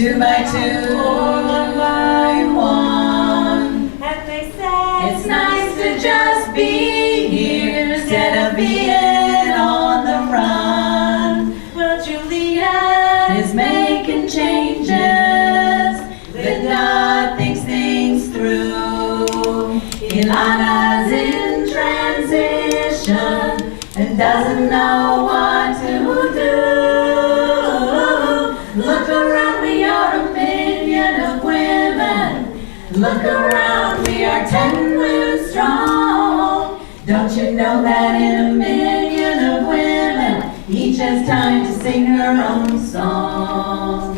two by two, one by one. And they say It's nice to just be here instead of being on the run. well, Juliet Is making changes. Linda thinks things through. Ilana's in transition and doesn't know what to do. Look around, we are a million of women. Look around, we are 10 women strong. Don't you know that in a million of women, each has time to sing her own song?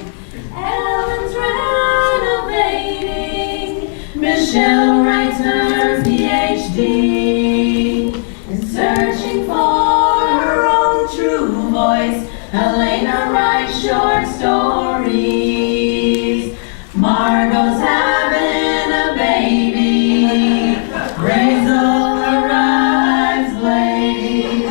Ellen's renovating. Michelle writes her PhD and searching for her own true voice. Elena writes short stories. Margot's having a baby. Rayzel arrives late.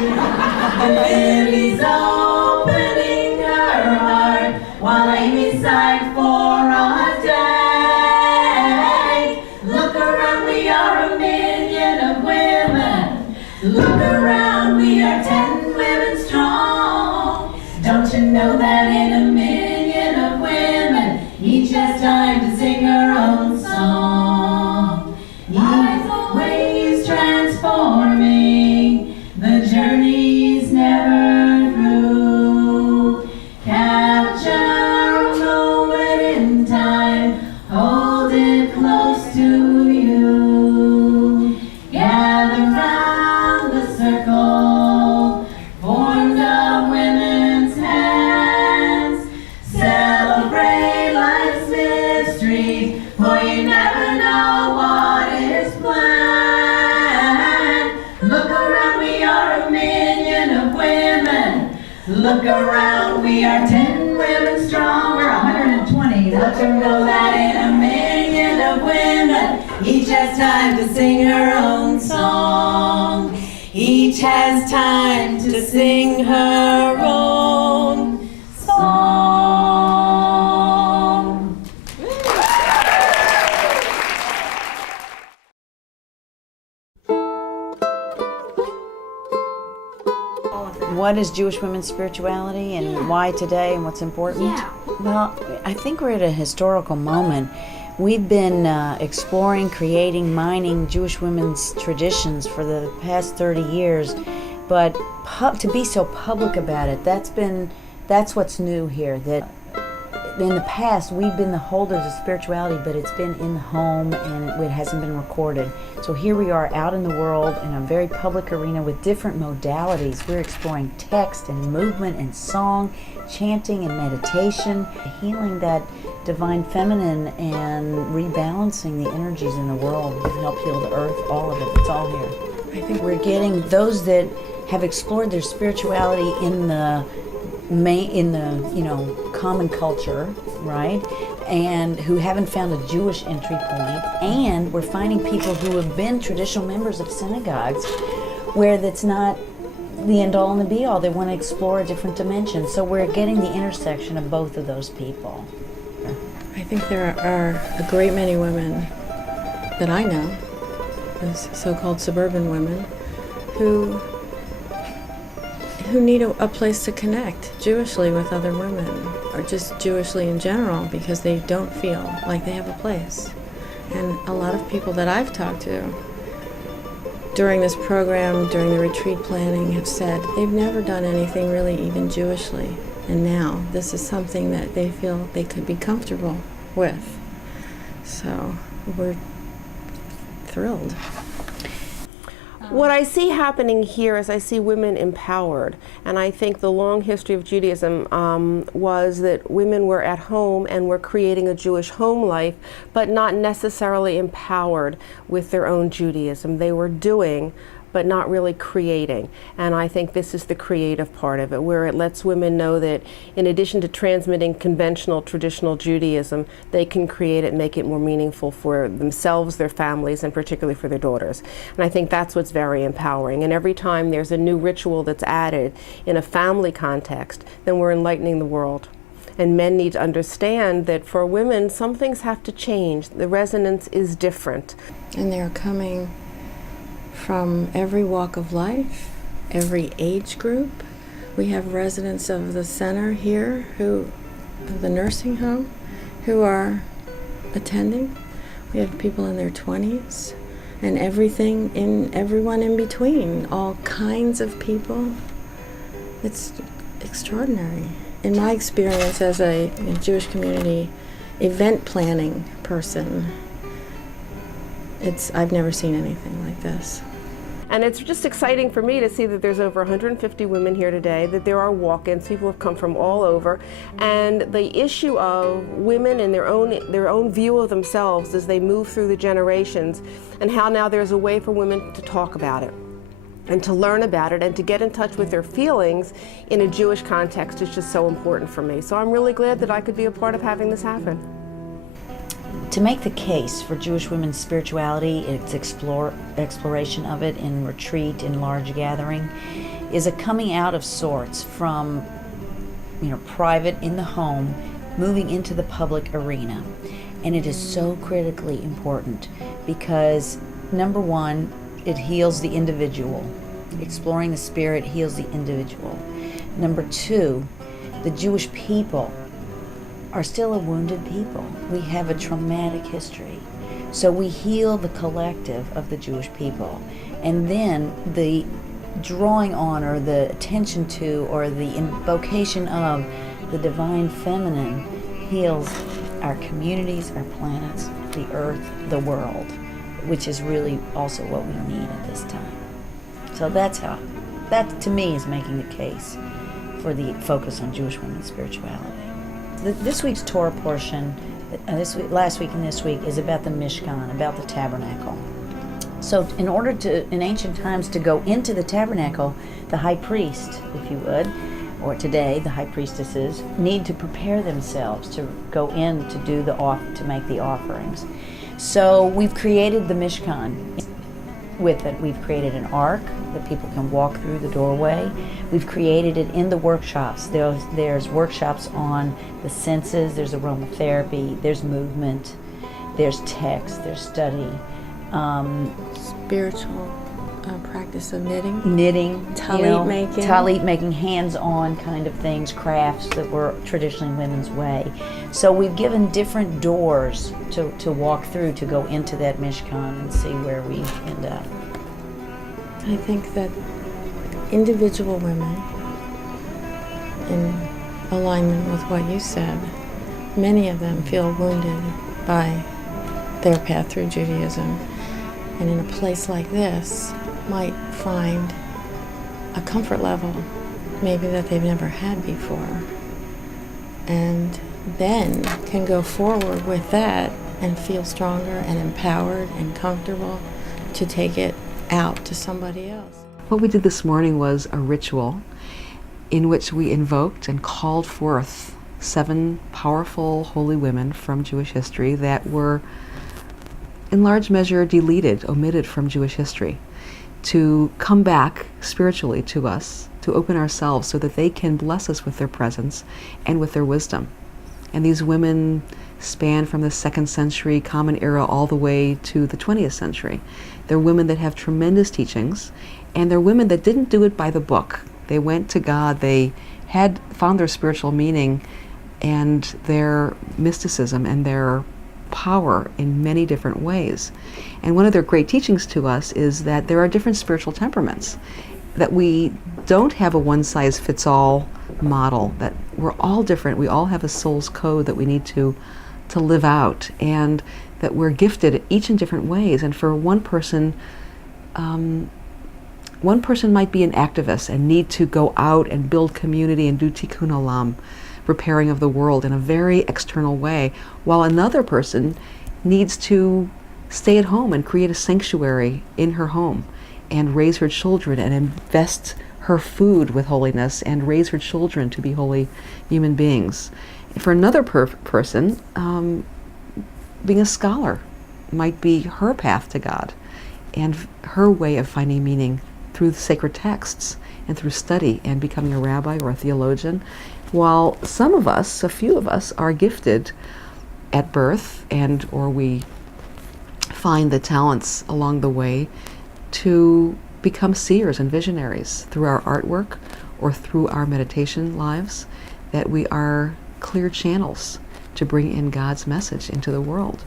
Lily's opening her heart while Amy's psyched for a day. Look around, we are a million of women. Look around, we are 10 women strong. Don't you know that in a million of women, each has time to sing her own song? Always transforming, the journey's never through. Capture a moment in time, hold it close to you. Gather round the circle, formed of women's hands. Celebrate life's mysteries, for you never know what is planned. Look around, we are a million of women. Look around, we are 10 women strong. We're 120. Let her know that in a million of women, each has time to sing her own song. Each has time to sing her own song. What is Jewish women's spirituality and why today and what's important? Yeah. Well, I think we're at a historical moment. We've been exploring, creating, mining Jewish women's traditions for the past 30 years, but to be so public about it, that's what's new here. That in the past, we've been the holders of spirituality, but it's been in the home and it hasn't been recorded. So here we are out in the world in a very public arena with different modalities. We're exploring text and movement and song, chanting and meditation, healing that divine feminine and rebalancing the energies in the world to help heal the earth, all of it. It's all here. I think we're getting those that have explored their spirituality in the common culture, right? And who haven't found a Jewish entry point. And we're finding people who have been traditional members of synagogues where that's not the end all and the be all. They want to explore a different dimension. So we're getting the intersection of both of those people. I think there are a great many women that I know, as so-called suburban women, who need a place to connect Jewishly with other women, or just Jewishly in general, because they don't feel like they have a place. And a lot of people that I've talked to during this program, during the retreat planning, have said they've never done anything really even Jewishly. And now this is something that they feel they could be comfortable with. So we're thrilled. What I see happening here is I see women empowered, and I think the long history of Judaism was that women were at home and were creating a Jewish home life, but not necessarily empowered with their own Judaism. They were doing, but not really creating. And I think this is the creative part of it, where it lets women know that in addition to transmitting conventional, traditional Judaism, they can create it and make it more meaningful for themselves, their families, and particularly for their daughters. And I think that's what's very empowering. And every time there's a new ritual that's added in a family context, then we're enlightening the world. And men need to understand that for women, some things have to change. The resonance is different. And they're coming from every walk of life, every age group. We have residents of the center here, of the nursing home, who are attending. We have people in their 20s and everyone in between, all kinds of people. It's extraordinary. In my experience as a Jewish community event planning person, I've never seen anything like this. And it's just exciting for me to see that there's over 150 women here today, that there are walk-ins, people have come from all over, and the issue of women and their own view of themselves as they move through the generations, and how now there's a way for women to talk about it and to learn about it and to get in touch with their feelings in a Jewish context is just so important for me. So I'm really glad that I could be a part of having this happen. To make the case for Jewish women's spirituality, its exploration of it in retreat, in large gathering, is a coming out of sorts from, private in the home, moving into the public arena. And it is so critically important because, number one, it heals the individual. Exploring the spirit heals the individual. Number two, the Jewish people are still a wounded people. We have a traumatic history. So we heal the collective of the Jewish people. And then the drawing on or the attention to or the invocation of the divine feminine heals our communities, our planets, the earth, the world, which is really also what we need at this time. So that to me is making the case for the focus on Jewish women's spirituality. This week's Torah portion, last week and this week, is about the Mishkan, about the tabernacle. So in order in ancient times, to go into the tabernacle, the high priest, if you would, or today, the high priestesses, need to prepare themselves to go in to do to make the offerings. So we've created the Mishkan. With it, we've created an ark that people can walk through the doorway. We've created it in the workshops. There's workshops on the senses, there's aromatherapy, there's movement, there's text, there's study. Spiritual practice of knitting, talit making, hands-on kind of things, crafts that were traditionally women's way. So we've given different doors to walk through to go into that Mishkan and see where we end up. I think that individual women, in alignment with what you said, many of them feel wounded by their path through Judaism, and in a place like this might find a comfort level maybe that they've never had before, and then can go forward with that and feel stronger and empowered and comfortable to take it out to somebody else. What we did this morning was a ritual in which we invoked and called forth 7 powerful holy women from Jewish history that were in large measure omitted from Jewish history, to come back spiritually to us, to open ourselves so that they can bless us with their presence and with their wisdom. And these women span from the 2nd century Common Era all the way to the 20th century. They're women that have tremendous teachings, and they're women that didn't do it by the book. They went to God, they had found their spiritual meaning and their mysticism and their power in many different ways. And one of their great teachings to us is that there are different spiritual temperaments, that we don't have a one-size-fits-all model, that we're all different. We all have a soul's code that we need to live out, and that we're gifted each in different ways. And for one person might be an activist and need to go out and build community and do tikkun olam, repairing of the world in a very external way, while another person needs to stay at home and create a sanctuary in her home and raise her children and invest her food with holiness and raise her children to be holy human beings. For another person, being a scholar might be her path to God and her way of finding meaning through the sacred texts and through study and becoming a rabbi or a theologian, while some of us, a few of us, are gifted at birth and or we find the talents along the way to become seers and visionaries through our artwork or through our meditation lives, that we are clear channels to bring in God's message into the world.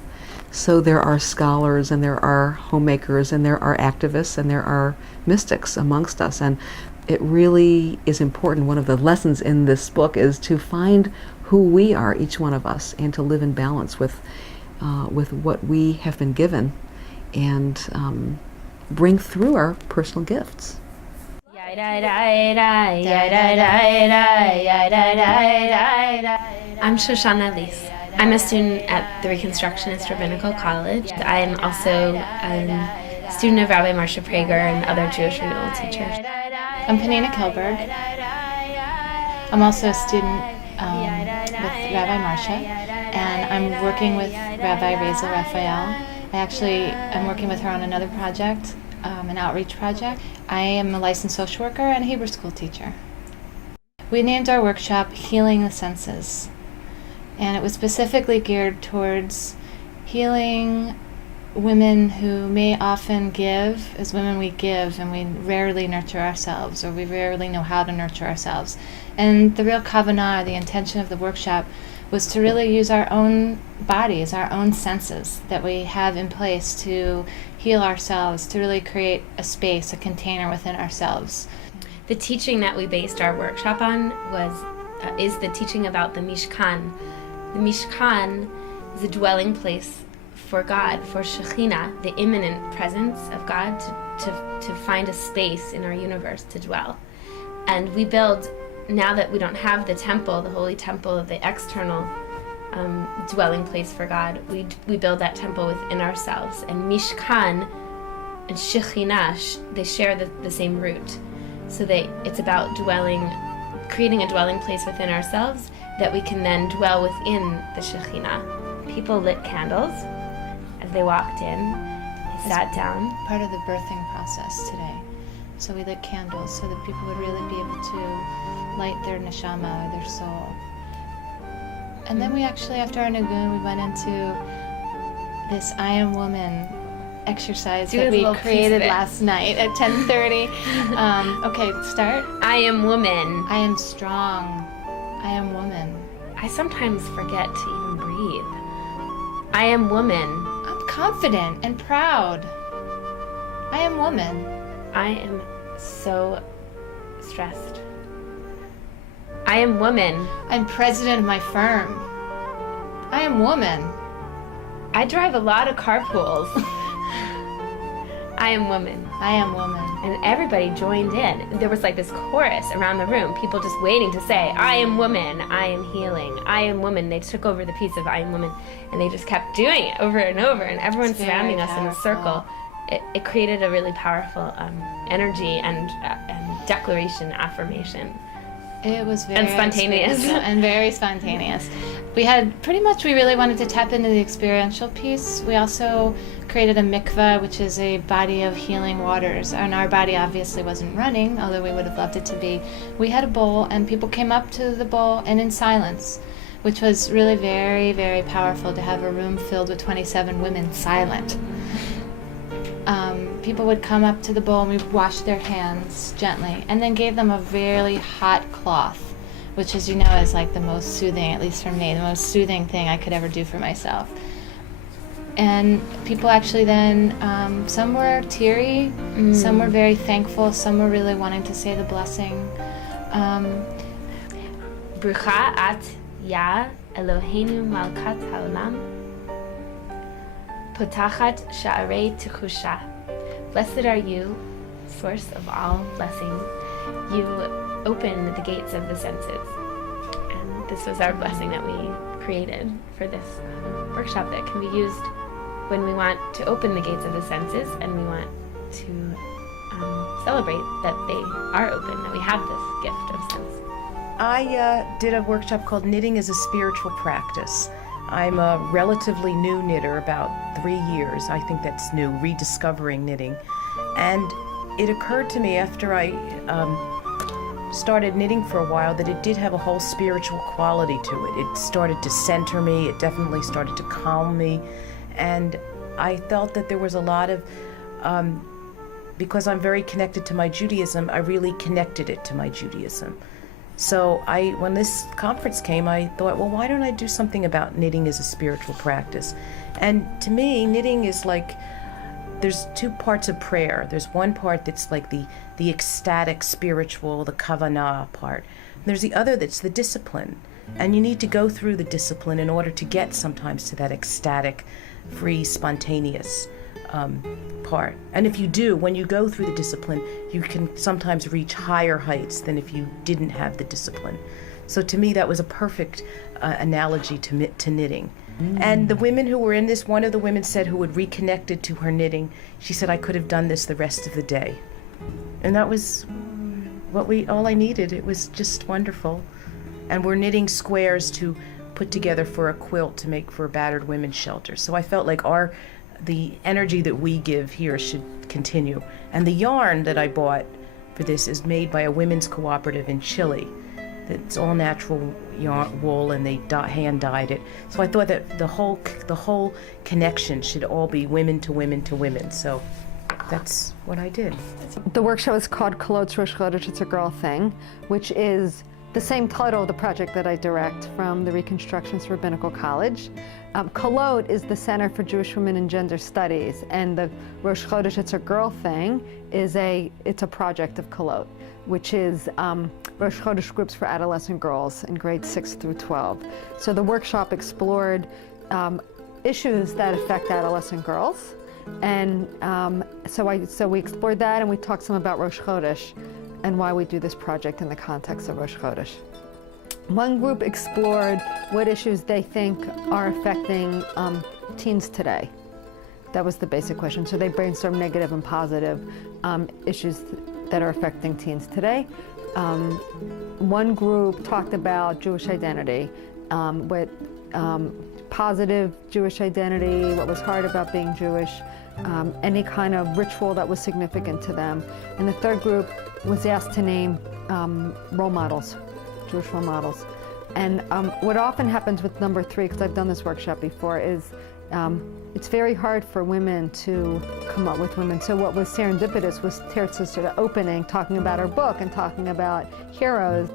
So there are scholars and there are homemakers and there are activists and there are mystics amongst us, and it really is important. One of the lessons in this book is to find who we are, each one of us, and to live in balance with what we have been given and bring through our personal gifts. I'm Shoshana Lees. I'm a student at the Reconstructionist Rabbinical College. I'm also a student of Rabbi Marsha Prager and other Jewish renewal teachers. I'm Penina Kilberg. I'm also a student with Rabbi Marsha, and I'm working with Rabbi Rayzel Raphael. I'm working with her on another project, an outreach project. I am a licensed social worker and a Hebrew school teacher. We named our workshop Healing the Senses, and it was specifically geared towards healing women who may often give. As women, we give and we rarely nurture ourselves, or we rarely know how to nurture ourselves. And the real kavanah, the intention of the workshop, was to really use our own bodies, our own senses that we have in place to heal ourselves, to really create a space, a container within ourselves. The teaching that we based our workshop on is the teaching about the Mishkan. The Mishkan is a dwelling place for God, for Shekhinah, the immanent presence of God, to find a space in our universe to dwell. And we build, now that we don't have the temple, the holy temple, the external dwelling place for God, we build that temple within ourselves. And Mishkan and Shekhinah, they share the same root. So it's about creating a dwelling place within ourselves that we can then dwell within the Shekhinah. People lit candles as they walked in. They sat down. Part of the birthing process today. So we lit candles so that people would really be able to light their neshama, their soul. And then we actually, after our Nagun, we went into this I Am Woman exercise that we created last night at 10:30. Okay, start. I am woman. I am strong. I am woman. I sometimes forget to even breathe. I am woman. I'm confident and proud. I am woman. I am so stressed. I am woman. I'm president of my firm. I am woman. I drive a lot of carpools. I am woman. I am woman. And everybody joined in. There was like this chorus around the room, people just waiting to say, I am woman, I am healing, I am woman. They took over the piece of I am woman, and they just kept doing it over and over, and everyone surrounding us in a circle. It created a really powerful energy and declaration, affirmation. It was very and spontaneous. And very spontaneous. We really wanted to tap into the experiential piece. We also created a mikveh, which is a body of healing waters. And our body obviously wasn't running, although we would have loved it to be. We had a bowl, and people came up to the bowl and in silence, which was really very, very powerful to have a room filled with 27 women silent. People would come up to the bowl and we washed their hands gently and then gave them a very hot cloth, which, as you know, is like the most soothing, at least for me, the most soothing thing I could ever do for myself. And people actually then, some were teary, some were very thankful, some were really wanting to say the blessing. Brucha at Ya Eloheinu Malkat Haolam Potachat Sha'arei Tichusha. Blessed are you, source of all blessing. You open the gates of the senses. And this was our blessing that we created for this workshop that can be used when we want to open the gates of the senses and we want to celebrate that they are open, that we have this gift of sense. I did a workshop called Knitting as a Spiritual Practice. I'm a relatively new knitter, about 3 years. I think that's new, rediscovering knitting. And it occurred to me after I started knitting for a while that it did have a whole spiritual quality to it. It started to center me. It definitely started to calm me. And I felt that there was a lot of, because I'm very connected to my Judaism, I really connected it to my Judaism. So when this conference came, I thought, well, why don't I do something about knitting as a spiritual practice? And to me, knitting is like, there's two parts of prayer. There's one part that's like the ecstatic, spiritual, the kavanah part. And there's the other that's the discipline. And you need to go through the discipline in order to get sometimes to that ecstatic, free, spontaneous part. And if you do, when you go through the discipline, you can sometimes reach higher heights than if you didn't have the discipline. So to me, that was a perfect analogy to knitting. And the women who were in this, one of the women said who had reconnected to her knitting, she said, I could have done this the rest of the day. And that was all I needed. It was just wonderful. And we're knitting squares to put together for a quilt to make for a battered women's shelter. So I felt like the energy that we give here should continue. And the yarn that I bought for this is made by a women's cooperative in Chile. It's all natural yarn, wool, and they hand dyed it. So I thought that the whole connection should all be women to women to women. So that's what I did. The workshop is called Kolot's Rosh Chodesh, It's a Girl Thing, which is the same title of the project that I direct from the Reconstructionist Rabbinical College. Kolot is the Center for Jewish Women and Gender Studies, and the Rosh Chodesh, It's a Girl Thing it's a project of Kolot, which is Rosh Chodesh groups for adolescent girls in grades 6 through 12. So the workshop explored issues that affect adolescent girls, and so we explored that, and we talked some about Rosh Chodesh and why we do this project in the context of Rosh Chodesh. One group explored what issues they think are affecting teens today. That was the basic question. So they brainstormed negative and positive issues that are affecting teens today. One group talked about Jewish identity, with positive Jewish identity, what was hard about being Jewish, any kind of ritual that was significant to them. And the third group was asked to name role models, Jewish role models. And what often happens with number 3, because I've done this workshop before, is it's very hard for women to come up with women. So what was serendipitous was Teresa's sort of opening, talking about her book and talking about heroes.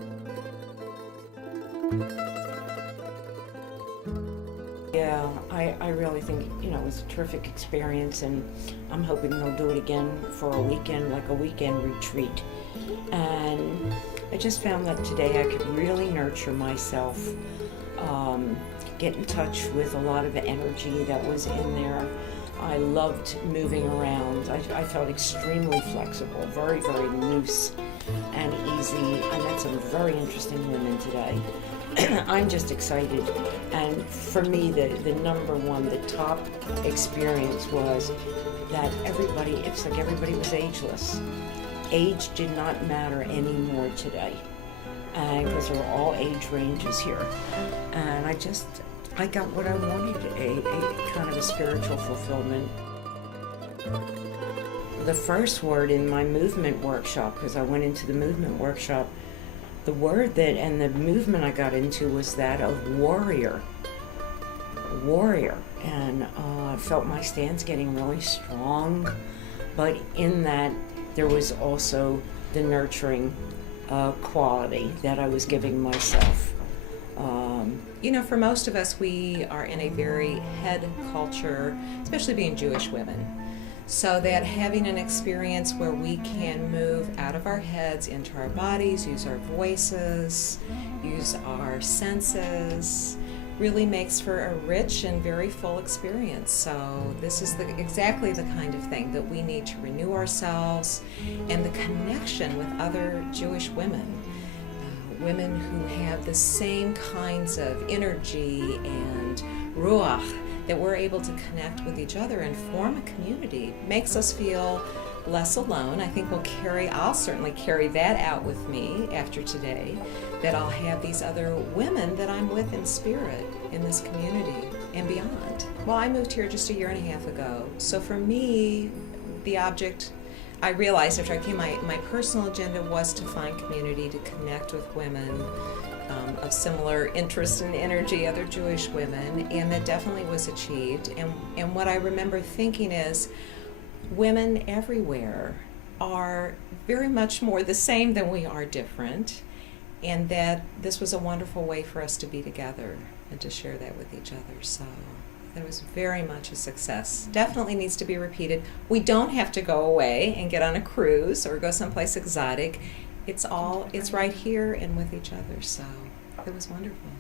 Yeah, I really think, it was a terrific experience, and I'm hoping they'll do it again for a weekend, like a weekend retreat. And I just found that today I could really nurture myself, get in touch with a lot of energy that was in there. I loved moving around. I felt extremely flexible, very, very loose and easy. I met some very interesting women today. I'm just excited. And for me, the number one, the top experience was that it's like everybody was ageless. Age did not matter anymore today, because there were all age ranges here. And I got what I wanted, a kind of a spiritual fulfillment. The first word in my movement workshop, because I went into the movement workshop, the word and the movement I got into was that of warrior. And I felt my stance getting really strong, but in that there was also the nurturing quality that I was giving myself. For most of us, we are in a very head culture, especially being Jewish women. So that having an experience where we can move out of our heads into our bodies, use our voices, use our senses, really makes for a rich and very full experience. So this is exactly the kind of thing that we need to renew ourselves, and the connection with other Jewish women. Women who have the same kinds of energy and ruach, that we're able to connect with each other and form a community, makes us feel less alone. I think I'll certainly carry that out with me after today, that I'll have these other women that I'm with in spirit in this community and beyond. Well, I moved here just a year and a half ago, so for me, the object I realized after I came, my personal agenda was to find community, to connect with women of similar interest and energy, other Jewish women, and that definitely was achieved. And what I remember thinking is, women everywhere are very much more the same than we are different, and that this was a wonderful way for us to be together and to share that with each other. So that was very much a success. Definitely needs to be repeated. We don't have to go away and get on a cruise or go someplace exotic. It's right here and with each other. So it was wonderful.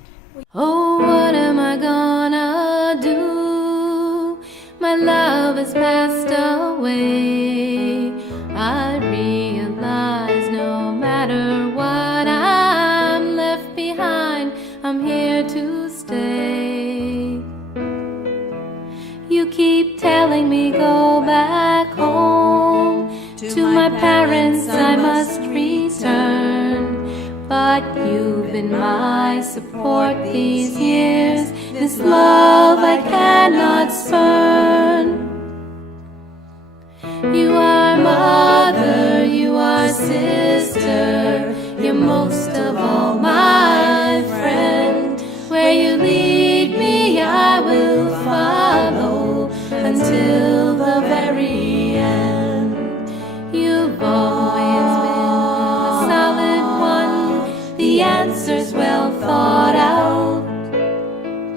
Oh, what am I gonna do? My love has passed away. I realize no matter what I'm left behind, I'm here to stay. You keep telling me go back home. To my parents I must return. But you've been my support these years. This love I cannot spurn. You are mother, you are sister, you're most of all my friend. Where you lead me I will follow until the very end. You've always been a solid one, the answer's well thought out.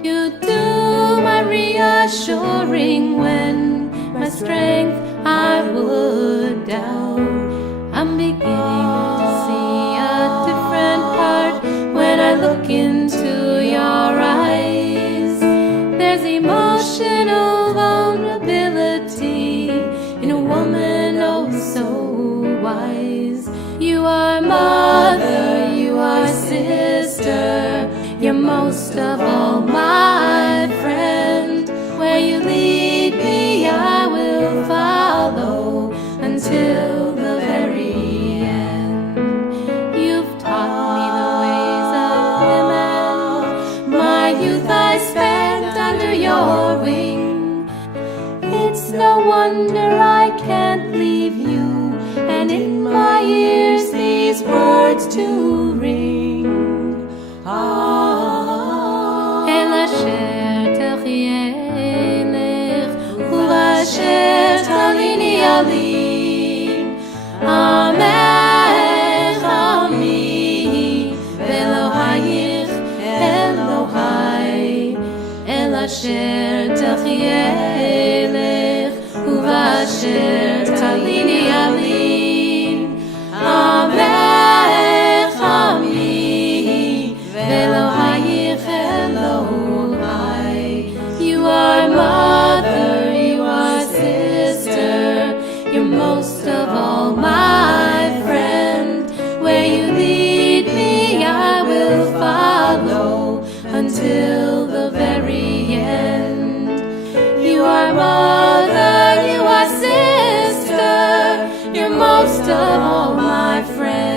You do my reassuring when my strength I would doubt. I'm beginning to see a different part when I look into your eyes. There's emotional vulnerability in a woman oh so wise. You are mother, you are sister, you're most of all my friend. Where you lead me I will follow until the very end. You've taught me the ways of women. My youth I spent under your wing. It's no wonder I can't leave you, and in my ears these words to ring. El asher techiyeh lech, uvasher talini alin. Amech ami, velohayich Elohai. El asher techiyeh lech, uvasher talini alin. Amech ami, velohayich Elohai. You are mother, you are sister, you're most of all my friend. Where you lead me I will follow until the very end. You are mother, you are sister, you're most of all my friend.